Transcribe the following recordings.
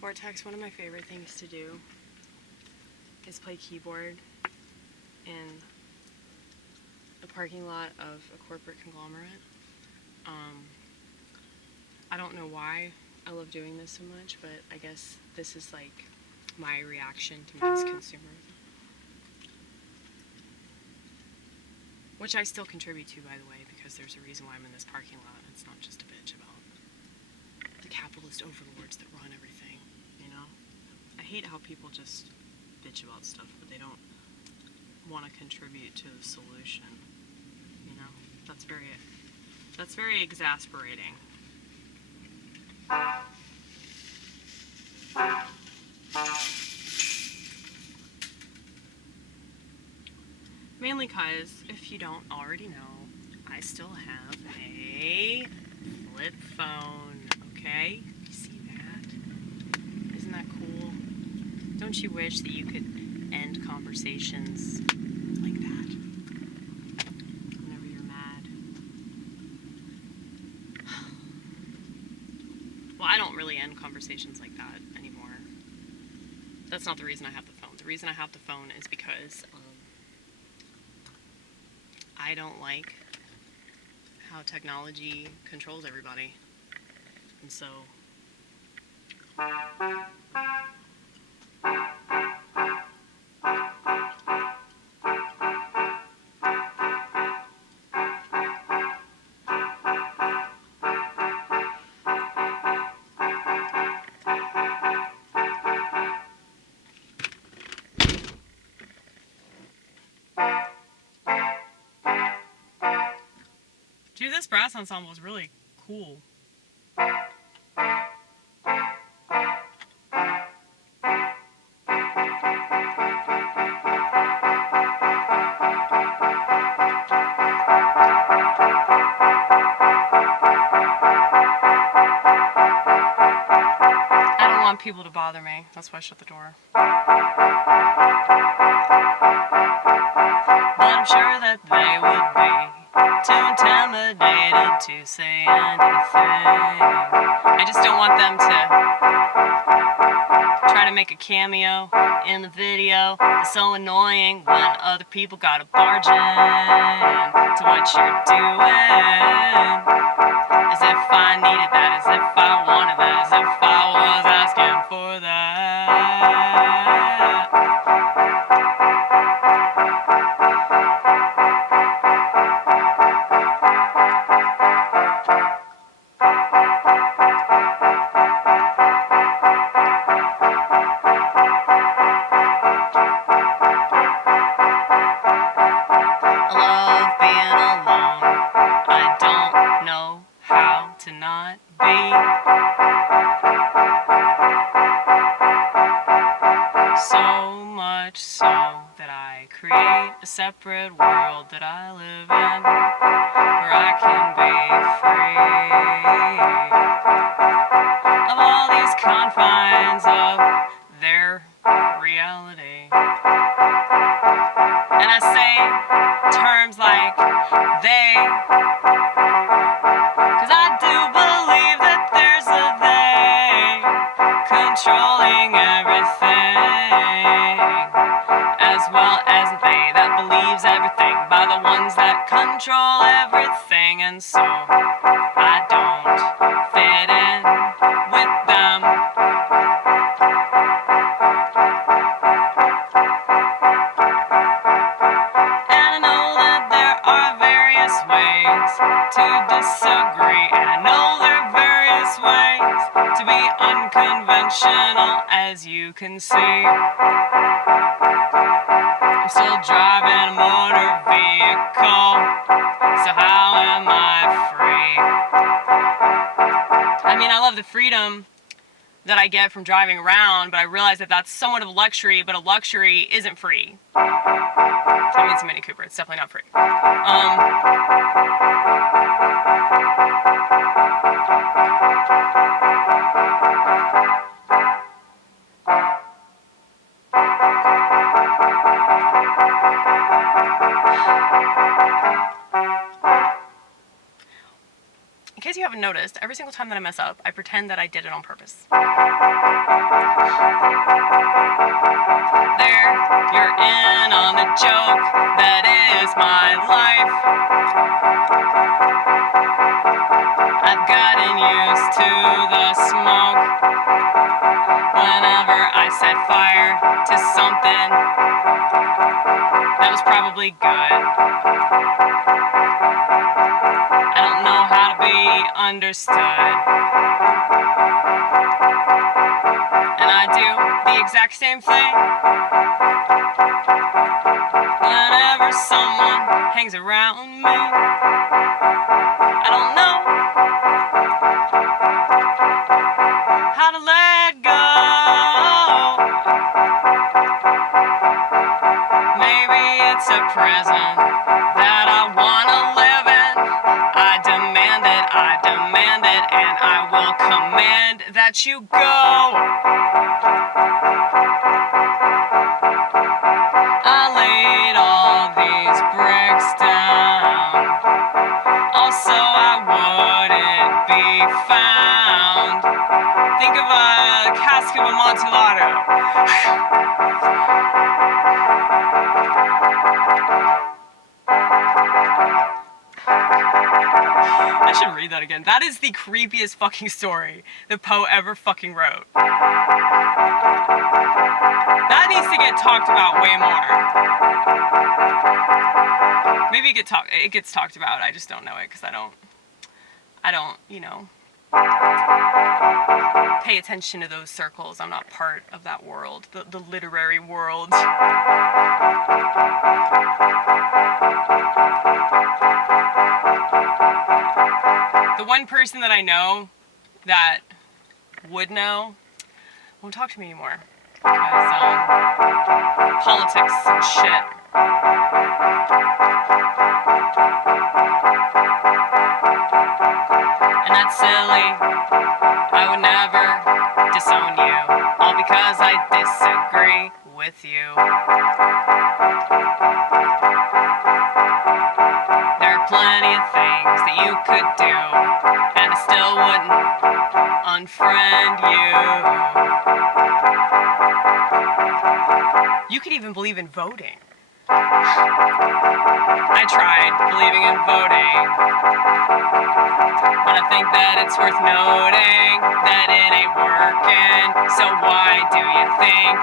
Vortex, one of my favorite things to do is play keyboard in the parking lot of a corporate conglomerate. I don't know why I love doing this so much, but I guess this is like my reaction to mass consumerism. Which I still contribute to, by the way, because there's a reason why I'm in this parking lot. It's not just a bitch about the capitalist overlords that run everything, you know? I hate how people just bitch about stuff, but they don't want to contribute to the solution, you know? That's very exasperating. Mainly because, if you don't already know, I still have a flip phone, okay? You see that? Isn't that cool? Don't you wish that you could end conversations like that whenever you're mad? Well, I don't really end conversations like that anymore. That's not the reason I have the phone. The reason I have the phone is because I don't like how technology controls everybody. And so dude, this brass ensemble is really cool. I don't want people to bother me. That's why I shut the door. But I'm sure that they would be too intimidated to say anything. I just don't want them to try to make a cameo in the video. It's so annoying when other people gotta barge in to what you're doing. As if I needed that, as if I wanted that, as if I was asking for that. I love being alone. I don't know how to not be. So much so that I create a separate world that I live in, where I can be free of all these confines of their reality. And I say terms like they, cause I do believe that there's a they controlling everything, as well as a they that believes everything by the ones that control everything. And so I don't fit in with them. To disagree, and I know there are various ways to be unconventional, as you can see. I'm still driving a motor vehicle, so how am I free? I mean, I love the freedom that I get from driving around, but I realize that that's somewhat of a luxury, but a luxury isn't free. I mean, it's a Mini Cooper, it's definitely not free. In case you haven't noticed, every single time that I mess up, I pretend that I did it on purpose. There, you're in on the joke, that is my life. I've gotten used to the smoke. Whenever I set fire to something, that was probably good. I don't know how to be understood. And I do the exact same thing whenever someone hangs around me. I don't know how to let go. Maybe it's a prison that I wanna live in. I demand it, and I will command that you go. I laid all these bricks down, also I wouldn't be found. Think of a cask of Amontillado. I should read that again. That is the creepiest fucking story the Poe ever fucking wrote. That needs to get talked about way more. Maybe it gets talked about. I just don't know it because I don't, pay attention to those circles. I'm not part of that world, the literary world. The one person that I know that would know won't talk to me anymore because politics and shit. And that's silly. I would never disown you, all because I disagree with you. There are plenty of things that you could do, and I still wouldn't unfriend you. You could even believe in voting. I tried believing in voting, but I think that it's worth noting that it ain't working. So why do you think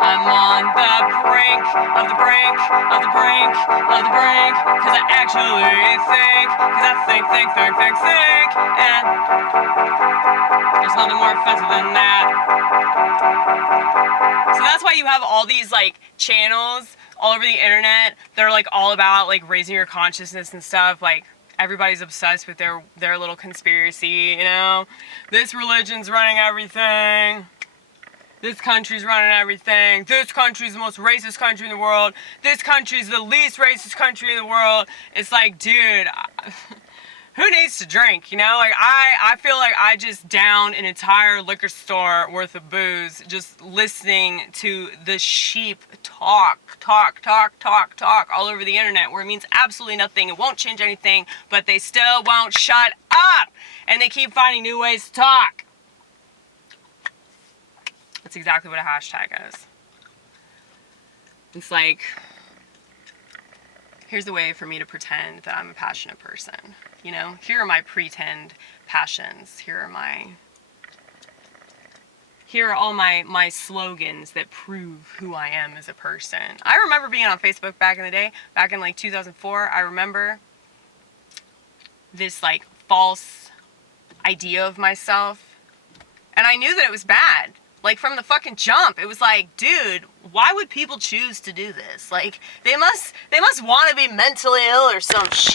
I'm on the brink of the brink of the brink of the brink? Cause I actually think, cause I think, and there's nothing more offensive than that. So that's why you have all these like channels all over the internet that are like all about like raising your consciousness and stuff. Like everybody's obsessed with their little conspiracy, you know? This religion's running everything. This country's running everything. This country's the most racist country in the world. This country's the least racist country in the world. It's like, dude, who needs to drink, you know? Like, I feel like I just downed an entire liquor store worth of booze just listening to the sheep talk all over the internet, where it means absolutely nothing. It won't change anything, but they still won't shut up, and they keep finding new ways to talk. That's exactly what a hashtag is. It's like, here's the way for me to pretend that I'm a passionate person. You know, here are my pretend passions. Here are all my slogans that prove who I am as a person. I remember being on Facebook back in the day, back in like 2004. I remember this like false idea of myself, and I knew that it was bad. Like from the fucking jump, it was like, dude, why would people choose to do this? Like they must want to be mentally ill or some shit.